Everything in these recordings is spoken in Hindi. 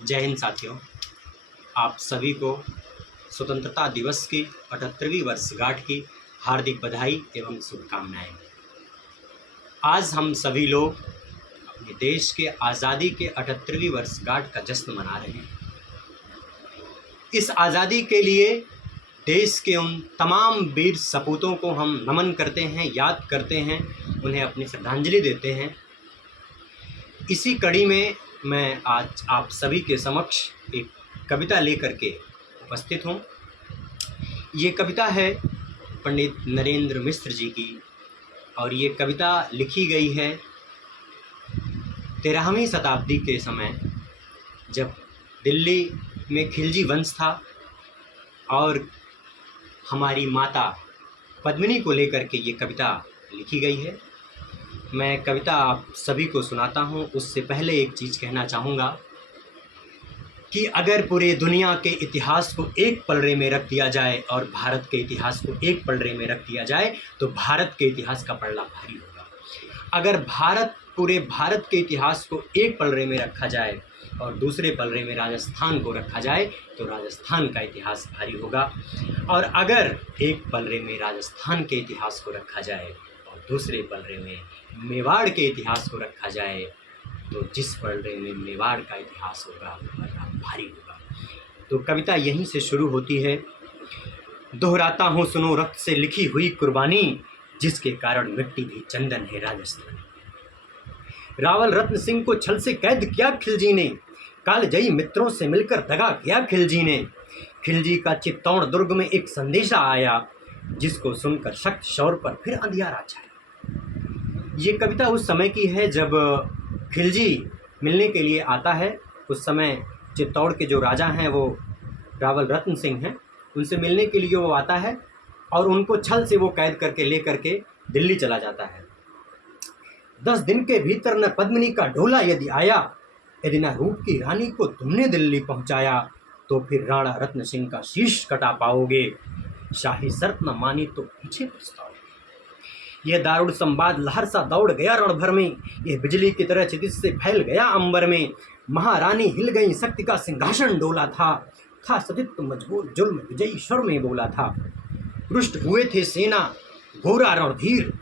जय हिंद साथियों, आप सभी को स्वतंत्रता दिवस की 78वीं वर्षगांठ की हार्दिक बधाई एवं शुभकामनाएं। आज हम सभी लोग अपने देश के आज़ादी के 78वीं वर्षगांठ का जश्न मना रहे हैं। इस आज़ादी के लिए देश के उन तमाम वीर सपूतों को हम नमन करते हैं, याद करते हैं, उन्हें अपनी श्रद्धांजलि देते हैं। इसी कड़ी में मैं आज आप सभी के समक्ष एक कविता लेकर के उपस्थित हूँ। ये कविता है पंडित नरेंद्र मिश्र जी की और ये कविता लिखी गई है 13वीं शताब्दी के समय, जब दिल्ली में खिलजी वंश था और हमारी माता पद्मिनी को लेकर के ये कविता लिखी गई है। मैं कविता आप सभी को सुनाता हूँ। उससे पहले एक चीज़ कहना चाहूँगा कि अगर पूरे दुनिया के इतिहास को एक पलड़े में रख दिया जाए और भारत के इतिहास को एक पलड़े में रख दिया जाए तो भारत के इतिहास का पलड़ा भारी होगा। अगर पूरे भारत के इतिहास को एक पलड़े में रखा जाए और दूसरे पलड़े में राजस्थान को रखा जाए तो राजस्थान का इतिहास भारी होगा। और अगर एक पलड़े में राजस्थान के इतिहास को रखा जाए और दूसरे पलड़े में मेवाड़ के इतिहास को रखा जाए तो जिस पलड़े में मेवाड़ का इतिहास होगा वह भारी होगा। तो कविता यहीं से शुरू होती है। दोहराता हूँ सुनो रक्त से लिखी हुई कुर्बानी, जिसके कारण मिट्टी भी चंदन है राजस्थान। रावल रत्न सिंह को छल से कैद किया खिलजी ने, कालजयी मित्रों से मिलकर दगा किया खिलजी ने। खिलजी का चित्तौड़ दुर्ग में एक संदेशा आया, जिसको सुनकर शक्त शौर्य पर फिर अंधियारा छाया। ये कविता उस समय की है जब खिलजी मिलने के लिए आता है। उस समय चित्तौड़ के जो राजा हैं वो रावल रत्न सिंह हैं, उनसे मिलने के लिए वो आता है और उनको छल से वो कैद करके ले करके दिल्ली चला जाता है। 10 दिन के भीतर न पद्मिनी का ढोला यदि आया, यदि न रूप की रानी को तुमने दिल्ली पहुंचाया, तो फिर राणा रत्न सिंह का शीश कटा पाओगे। शाही शर्त न मानी तो पीछे पछताओगे। यह दारुण संवाद लहर सा दौड़ गया रण भर में, यह बिजली की तरह क्षितिज से फैल गया अंबर में। महारानी हिल गई, शक्ति का सिंहासन डोला था सतित्व मजबूर जुल्म विजयी स्वर में बोला था। रुष्ट हुए थे सेना घोरा रणधीर,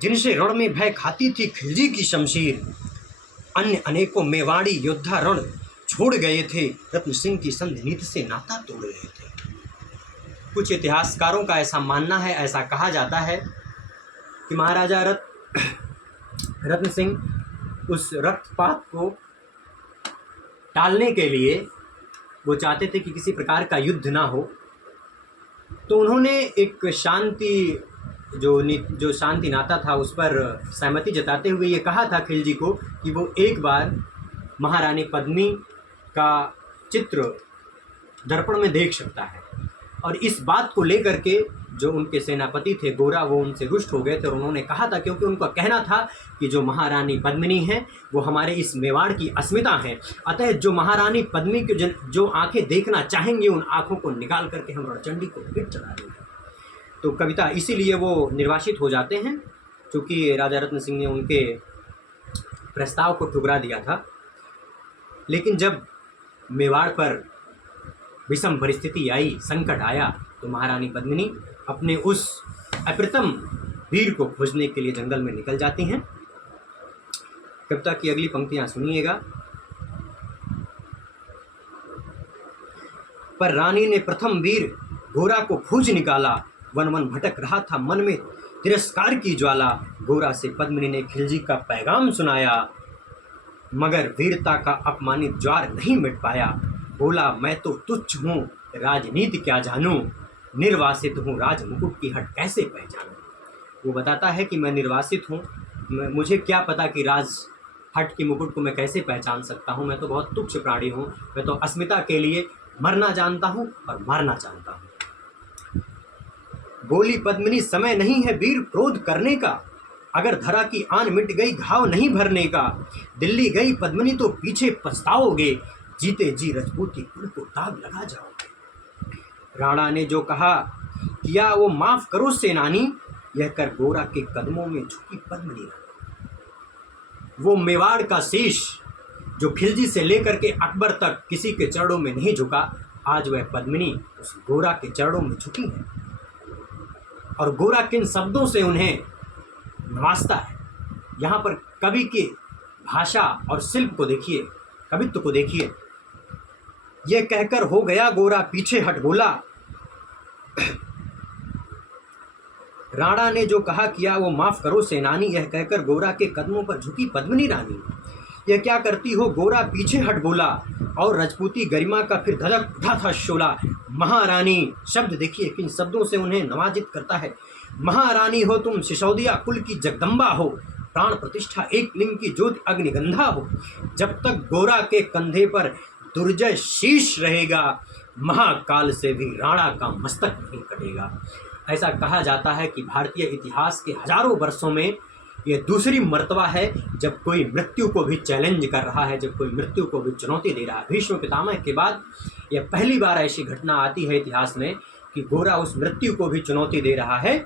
जिनसे रण में भय खाती थी खिलजी की शमशीर। अन्य अनेकों मेवाड़ी योद्धा रण छोड़ गए थे, रत्न सिंह की संधि नीति से नाता तोड़ गए थे। कुछ इतिहासकारों का ऐसा मानना है, ऐसा कहा जाता है कि महाराजा रत्न सिंह उस रक्तपात को टालने के लिए वो चाहते थे कि किसी प्रकार का युद्ध ना हो, तो उन्होंने एक जो शांति नाता था उस पर सहमति जताते हुए ये कहा था खिलजी को कि वो एक बार महारानी पद्मिनी का चित्र दर्पण में देख सकता है। और इस बात को लेकर के जो उनके सेनापति थे गोरा, वो उनसे रुष्ट हो गए थे और उन्होंने कहा था, क्योंकि उनका कहना था कि जो महारानी पद्मिनी हैं वो हमारे इस मेवाड़ की अस्मिता हैं, अतः जो महारानी पद्मिनी की जो आंखें देखना चाहेंगे उन आंखों को निकाल करके हम रणचंडी को फिर चढ़ा देंगे। तो कविता इसीलिए वो निर्वासित हो जाते हैं, क्योंकि राजा रत्न सिंह ने उनके प्रस्ताव को ठुकरा दिया था। लेकिन जब मेवाड़ पर विषम परिस्थिति आई, संकट आया, तो महारानी पद्मिनी अपने उस अप्रतिम वीर को खोजने के लिए जंगल में निकल जाती हैं। कविता की अगली पंक्तियां सुनिएगा। पर रानी ने प्रथम वीर गोरा को खोज निकाला, वन वन भटक रहा था मन में तिरस्कार की ज्वाला। गोरा से पद्मिनी ने खिलजी का पैगाम सुनाया, मगर वीरता का अपमानित ज्वार नहीं मिट पाया। बोला मैं तो तुच्छ हूँ, राजनीति क्या जानूँ, निर्वासित हूँ, राज मुकुट की हट कैसे पहचानूँ। वो बताता है कि मैं निर्वासित हूँ, मुझे क्या पता कि राज हट की मुकुट को मैं कैसे पहचान सकता हूँ। मैं तो बहुत तुच्छ प्राणी हूँ, मैं तो अस्मिता के लिए मरना जानता हूँ और मारना जानता हूँ। बोली पद्मिनी समय नहीं है वीर क्रोध करने का, अगर धरा की आन मिट गई घाव नहीं भरने का। दिल्ली गई पद्मिनी तो पीछे पछताओगे, जीते जी रजपूती कुल को दाग लगा जाओगे। राणा ने जो कहा किया वो माफ करो सेनानी, यह कर गोरा के कदमों में झुकी पद्मिनी। वो मेवाड़ का शीश जो खिलजी से लेकर के अकबर तक किसी के चरणों में नहीं झुका, आज वह पद्मिनी उस गोरा के चरणों में झुकी है और गोरा किन शब्दों से उन्हें नवाजता है। यहाँ पर कवि के भाषा और शिल्प को देखिए, कवित्व को देखिए। ये कहकर हो गया गोरा पीछे हट बोला, राणा ने जो कहा किया वो माफ करो सेनानी। यह कहकर गोरा के कदमों पर झुकी पद्मिनी रानी। यह क्या करती हो गोरा पीछे हट बोला, और राजपूती गरिमा का फिर धड़क उठा था शोला। महारानी शब्द देखिए किन शब्दों से उन्हें नवाजित करता है। महारानी हो तुम, सिसोदिया कुल की जगदम्बा हो, प्राण प्रतिष्ठा एक लिंग की ज्योति अग्निगंधा हो। जब तक गोरा के कंधे पर दुर्जय शीश रहेगा, महाकाल से भी राणा का मस्तक नहीं कटेगा। ऐसा कहा जाता है कि भारतीय इतिहास के हजारों वर्षों में यह दूसरी मर्तबा है जब कोई मृत्यु को भी चैलेंज कर रहा है, जब कोई मृत्यु को भी चुनौती दे रहा है। भीष्म पितामह के बाद यह पहली बार ऐसी घटना आती है इतिहास में कि गोरा उस मृत्यु को भी चुनौती दे रहा है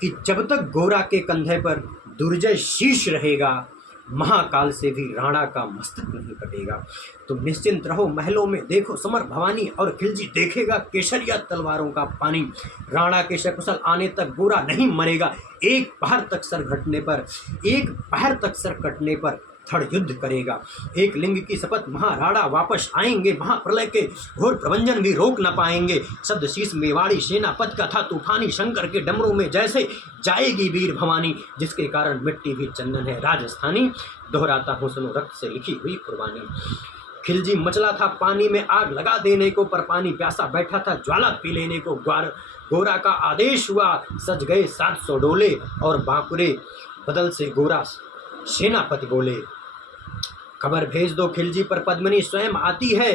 कि जब तक गोरा के कंधे पर दुर्जय शीश रहेगा, महाकाल से भी राणा का मस्तक नहीं कटेगा। तुम निश्चिंत रहो महलों में, देखो समर भवानी, और खिलजी देखेगा केसरिया तलवारों का पानी। राणा के सकुशल आने तक गोरा नहीं मरेगा। एक पहर तक सर कटने पर थड़ युद्ध करेगा। एक लिंग की शपथ, महाराणा वापस आएंगे, महाप्रलय के घोर प्रबंधन भी रोक न पाएंगे। शब्द शीश मेवाड़ी सेनापति का था तूफानी, शंकर के डमरों में जैसे जाएगी वीर भवानी, जिसके कारण मिट्टी भी चंदन है राजस्थानी, दोहराता हूँ सुनो रक्त से लिखी हुई कुर्बानी। खिलजी मचला था पानी में आग लगा देने को, पर पानी प्यासा बैठा था ज्वाला पी लेने को। गोरा का आदेश हुआ, सज गए 700 डोले, और बांकुरे बदल से गोरा सेनापति बोले, खबर भेज दो खिलजी पर पद्मिनी स्वयं आती है,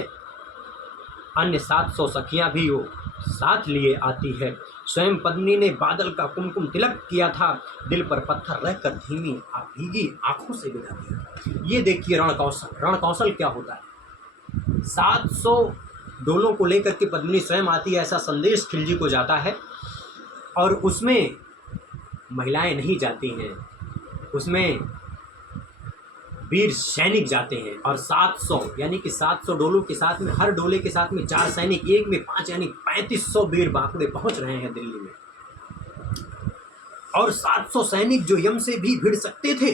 अन्य 700 सखियां भी वो साथ लिए आती है। स्वयं पद्मिनी ने बादल का कुमकुम तिलक किया था, दिल पर पत्थर रहकर धीमी भीगी आंखों से विदा दिया। ये देखिए रण कौशल क्या होता है। 700 डोलों को लेकर के पद्मिनी स्वयं आती है, ऐसा संदेश खिलजी को जाता है, और उसमें महिलाएं नहीं जाती हैं, उसमें वीर सैनिक जाते हैं। और 700 यानी कि 700 डोलों के साथ में, हर डोले के साथ में 4 सैनिक, एक में 5 यानी 3500 वीर बांकुड़े पहुंच रहे हैं दिल्ली में। और 700 सैनिक जो यम से भी भिड़ सकते थे,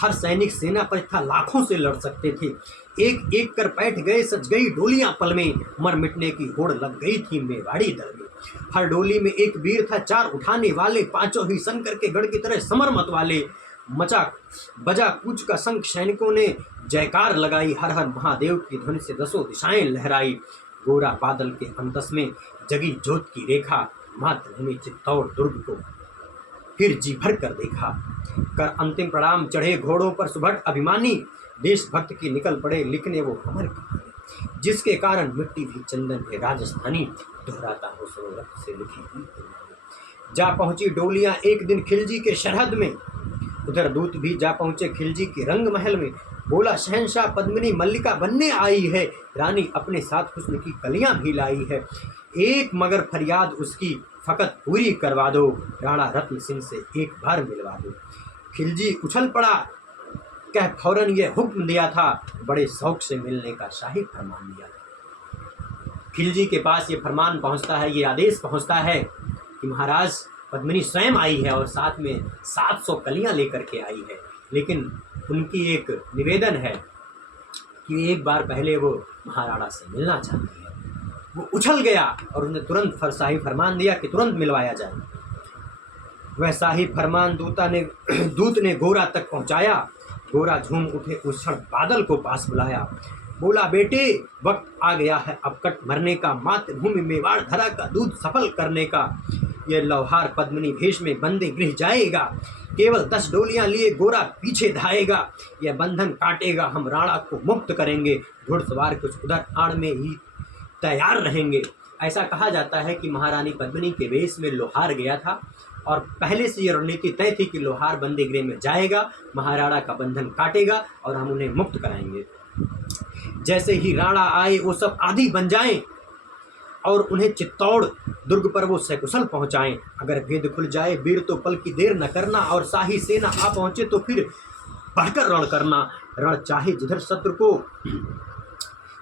हर सैनिक सेना पर था लाखों से लड़ सकते थे। एक एक कर बैठ गए, सज गई डोलियां पल में, मर मिटने की होड़ लग गई थी मेवाड़ी दल में। हर डोली में एक वीर था, 4 उठाने वाले, पांचों ही शंकर के गढ़ की तरह समर मत वाले। मचा बजा कूच का शंख, सैनिकों ने जयकार लगाई, हर हर महादेव की ध्वनि से 10 दिशाएं लहराई। गोरा बादल के अंतस में जगी ज्योत की रेखा, मातृभूमि चित्तौड़ दुर्ग को फिर जी भर कर देखा। कर अंतिम प्रणाम चढ़े घोड़ों पर सुभट अभिमानी, देशभक्त की निकल पड़े लिखने वो अमर कहानी, जिसके कारण मिट्टी भी चंदन है राजस्थानी, दोहराता हो सुनो रक्त से लिखी हुई कुर्बानी। जा पहुंची डोलियां एक दिन खिलजी के सरहद में, उधर दूत भी जा पहुंचे खिलजी के रंग महल में। बोला शहंशाह पद्मिनी मल्लिका बनने आई है, रानी अपने साथ हुस्न की कलियां भी लाई है। एक मगर फरियाद उसकी फकत पूरी करवा दो, राणा रत्न सिंह से एक बार मिलवा दो। खिलजी उछल पड़ा, कह फौरन यह हुक्म दिया था, बड़े शौक से मिलने का शाही फरमान दिया था। खिलजी के पास ये फरमान पहुंचता है, ये आदेश पहुंचता है कि महाराज पद्मिनी स्वयं आई है और साथ में 700 कलियां लेकर के आई है। लेकिन उनकी एक निवेदन है कि एक बार पहले वो महाराणा से मिलना चाहती है। वो उछल गया और उसने तुरंत शाही फरमान दिया कि तुरंत मिलवाया जाए। वह शाही फरमान दूत ने गोरा तक पहुंचाया। गोरा झूम उठे, उस क्षण बादल को पास बुलाया। बोला बेटे वक्त आ गया है अब कट मरने का, मातृभूमि मेवाड़ धरा का दूध सफल करने का। यह लौहार पद्मिनी भेष में बंदे गृह जाएगा, केवल 10 डोलियां लिए गोरा पीछे धाएगा। यह बंधन काटेगा, हम राणा को मुक्त करेंगे, घुड़सवार कुछ उधर आड़ में ही तैयार रहेंगे। ऐसा कहा जाता है कि महारानी पद्मिनी के वेश में लोहार गया था और पहले से ये रणनीति तय थी कि लोहार बंदी गृह में जाएगा, महाराणा का बंधन काटेगा और हम उन्हें मुक्त कराएंगे। जैसे ही राणा आए वो सब आदि बन जाएं और उन्हें चित्तौड़ दुर्ग पर वो सकुशल पहुंचाएं। अगर भेद खुल जाए वीर तो पल की देर न करना, और शाही सेना आ पहुंचे तो फिर बढ़कर रण करना। रण चाहे जिधर शत्रु को,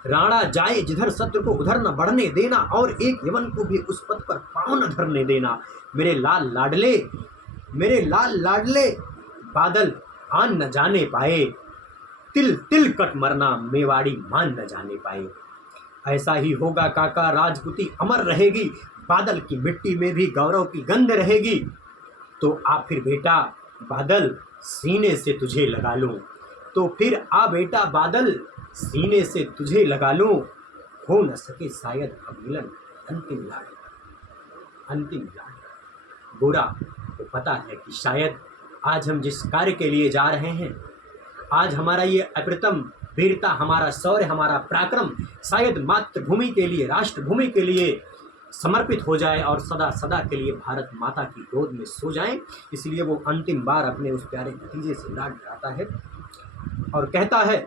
राणा जाए जिधर शत्रु को उधर न बढ़ने देना, और एक यवन को भी उस पथ पर पाँव न धरने देना। मेरे लाल लाडले, मेरे लाल लाडले बादल आन न जाने पाए, तिल तिल कट मरना मेवाड़ी मान न जाने पाए। ऐसा ही होगा काका, राजपूती अमर रहेगी, बादल की मिट्टी में भी गौरव की गंध रहेगी। तो आ फिर बेटा बादल सीने से तुझे लगा लूं, तो फिर आ बेटा बादल सीने से तुझे लगा लूं। हो न सके शायद अब मिलन, अंतिम लाड, अंतिम लाड। गोरा को पता है कि शायद आज हम जिस कार्य के लिए जा रहे हैं, आज हमारा ये अप्रतिम वीरता, हमारा शौर्य, हमारा पराक्रम शायद मातृभूमि के लिए, राष्ट्रभूमि के लिए समर्पित हो जाए और सदा सदा के लिए भारत माता की गोद में सो जाएं। इसलिए वो अंतिम बार अपने उस प्यारे भतीजे से लाड लगाता है और कहता है,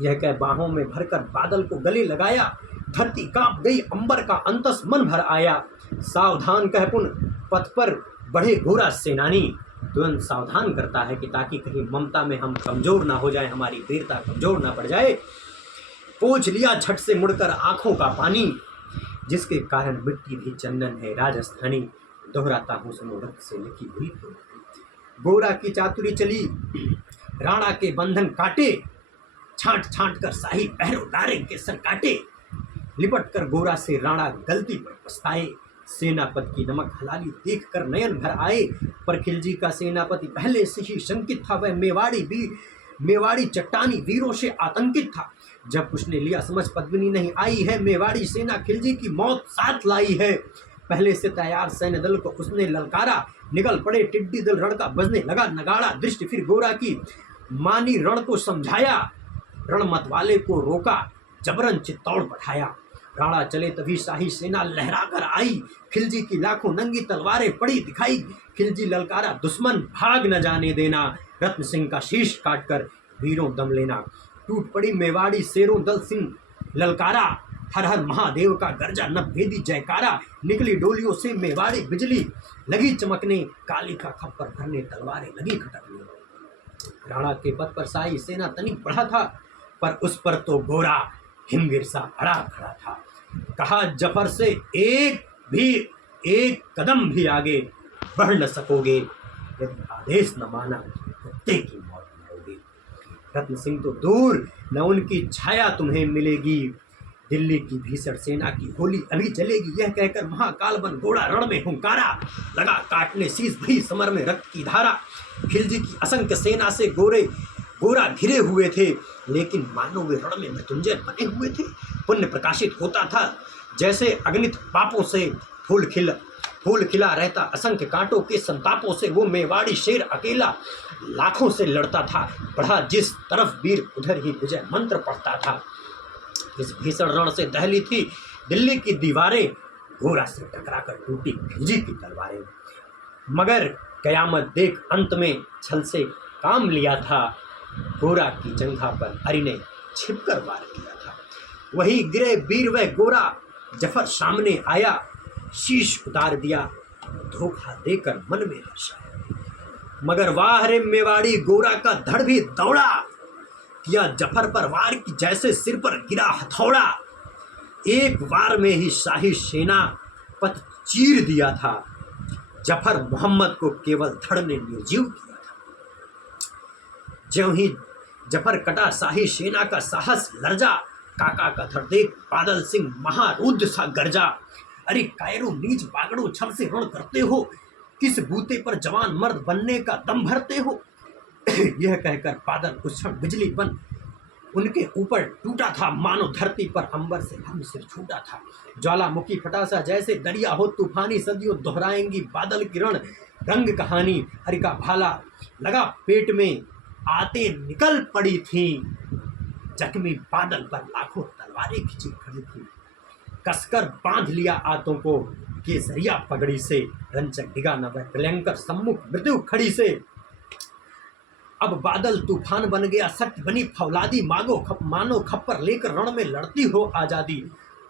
यह कह बाहों में भरकर बादल को गले लगाया, धरती कांप गई, अंबर का अंतस मन भर आया। सावधान कह पुन पथ पर बढ़े घोड़ा सेनानी, तुरंत सावधान करता है कि ताकि कहीं ममता में हम कमज़ोर ना हो जाए, हमारी वीरता कमज़ोर ना पड़ जाए। पोंछ लिया झट से मुड़कर आंखों का पानी, जिसके कारण मिट्टी भी चंदन है राजस्थानी, दोहराता हूँ सुनो रक्त से लिखी हुई। गोरा की चातुरी चली, राणा के बंधन काटे, छांट छांट कर शाही पहरेदारे के सर काटे। लिपट कर गोरा से राणा गलती पर पछताए, सेनापति की नमक हलाली देख कर नयन भर आए। पर खिलजी का सेनापति पहले से ही शंकित था, वह मेवाड़ी चट्टानी वीरों से आतंकित था। जब उसने लिया समझ पद्मिनी नहीं आई है, मेवाड़ी सेना खिलजी की मौत साथ लाई है। पहले से तैयार सैन्य दल को उसने ललकारा, निकल पड़े टिड्डी दल, रण का बजने लगा नगाड़ा। दृष्टि फिर गोरा की मानी, रण को समझाया, रण मत वाले को रोका, जबरन चित्तौड़ बढ़ाया। राणा चले तभी शाही सेना लहरा कर आई, खिलजी की लाखों नंगी तलवारें पड़ी दिखाई। खिलजी ललकारा दुश्मन भाग न जाने देना, रत्न सिंह का शीश काटकर वीरों दम लेना। टूट पड़ी मेवाड़ी शेरों दल, सिंह ललकारा, हर हर महादेव का गर्जा नभेदी जयकारा। निकली डोलियों से मेवाड़ी बिजली, लगी चमकने, काली का खप्पर भरने, तलवारें लगी खटकने। राणा के पथ पर शाही सेना तनिक बढ़ा था, पर उस पर तो गोरा हिमगिर सा अड़ा खड़ा था। कहा जफर से एक कदम भी आगे बढ़ न सकोगे, यदि आदेश न माना कुत्ते की मौत मरोगे। रत्न सिंह तो दूर, न उनकी छाया तुम्हें मिलेगी, दिल्ली की भीषण सेना की होली अभी चलेगी। यह कहकर महाकाल बन घोड़ा रण में हुंकारा, लगा काटने शीश भई समर में रक्त की धारा। खिलजी की असंख्य सेना से गोरा घिरे हुए थे, लेकिन मानो वे रण में मृत्युंजय बने हुए थे। पुण्य प्रकाशित होता था, जैसे अगणित पापों से फूल खिला रहता। असंख्य कांटों के संतापों से वो मेवाड़ी शेर अकेला लाखों से लड़ता था। बढ़ा जिस तरफ वीर उधर ही विजय मंत्र पढ़ता था। इस भीषण रण से दहली थी दिल्ली की दीवारें, गोरा से टकराकर टूटी खिलजी की तलवारें। मगर कयामत देख अंत में छल से काम लिया था, गोरा की जंघा पर हरि ने छिपकर वार किया था। वही गिरे वीर वह गोरा, जफर सामने आया, शीश उतार दिया, धोखा देकर मन में हर्षाया। मगर वाह रे मेवाड़ी, गोरा का धड़ भी दौड़ा, किया जफर पर वार की जैसे सिर पर गिरा हथौड़ा। एक वार में ही शाही सेना पथ चीर दिया था, जफर मोहम्मद को केवल धड़ ने निर्जीव किया था। ज्यों ही जफर कटा शाही सेना का साहस लर्जा, काका का धड़ देख बादल सिंह महारुद्र सा गर्जा। अरे कायरो नीच बागड़ो, छल से रण करते हो, किस बूते पर जवान मर्द बनने का दम भरते हो। यह कहकर बादल उस क्षण बिजली बन उनके ऊपर टूटा था, मानो धरती पर अंबर से हम सिर छूटा था। ज्वालामुखी फटासा जैसे दरिया हो तूफानी, सदियों दोहराएंगी बादल की रण रंग कहानी। हरि का भाला लगा पेट में, आते निकल पड़ी थी, जख्मी बादल पर लाखों तलवारें खिंची खड़ी थी। कसकर बांध लिया आतों को केसरिया पगड़ी से, रंचक डिगा न वह प्रलयंकर सम्मुख मृत्यु खड़ी से। अब बादल तूफान बन गया, शक्ति बनी फौलादी, मानो खप्पर लेकर रण में लड़ती हो आजादी।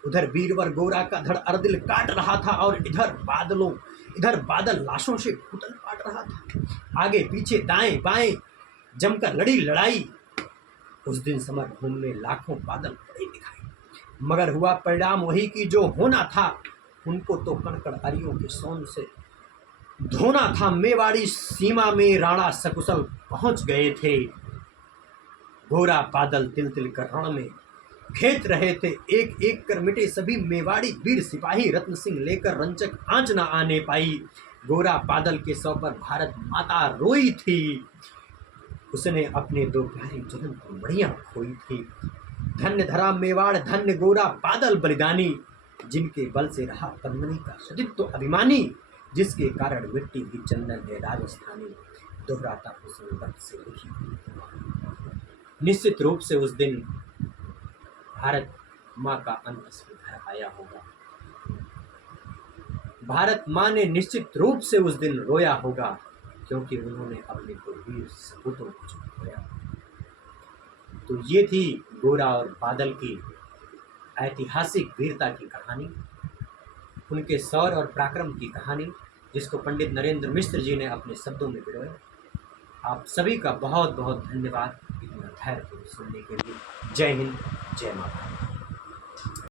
उधर वीरवर गोरा का धड़ अर्दिल काट रहा था, और इधर बादल लाशों से घुटन काट रहा था। आगे पीछे दाएं बाएं जमकर लड़ी लड़ाई, उस दिन समरभूमि में लाखों बादल पड़े दिखाई, मगर हुआ परिणाम वही कि जो होना था उनको तो कणकण अरियों के सोन से धोना था। मेवाड़ी सीमा में राणा सकुशल पहुंच गए थे, गोरा बादल तिल तिल कर रण में खेत रहे थे। एक एक कर मिटे सभी मेवाड़ी वीर सिपाही, रत्न सिंह लेकर रंचक आंच न आने पाई। गोरा बादल के सौ पर भारत माता रोई थी, उसने अपने दो प्यारी जन्म को मड़ियां खोई थी। धन्य धरा मेवाड़, धन्य गोरा बादल बलिदानी, जिनके बल से रहा पद्मिनी का सतीत्व तो अभिमानी, जिसके कारण मिट्टी भी चंदन है राजस्थानी, दोहराता उसने वक्त से लिखी। निश्चित रूप से उस दिन भारत माँ का अंत घर आया होगा, भारत माँ ने निश्चित रूप से उस दिन रोया होगा, क्योंकि उन्होंने अपने दो वीर सपूतों को खोया। तो ये थी गोरा और बादल की ऐतिहासिक वीरता की कहानी, उनके शौर्य और पराक्रम की कहानी, जिसको पंडित नरेंद्र मिश्र जी ने अपने शब्दों में पिरोया। आप सभी का बहुत बहुत धन्यवाद इतना धैर्य सुनने के लिए। जय हिंद, जय माता।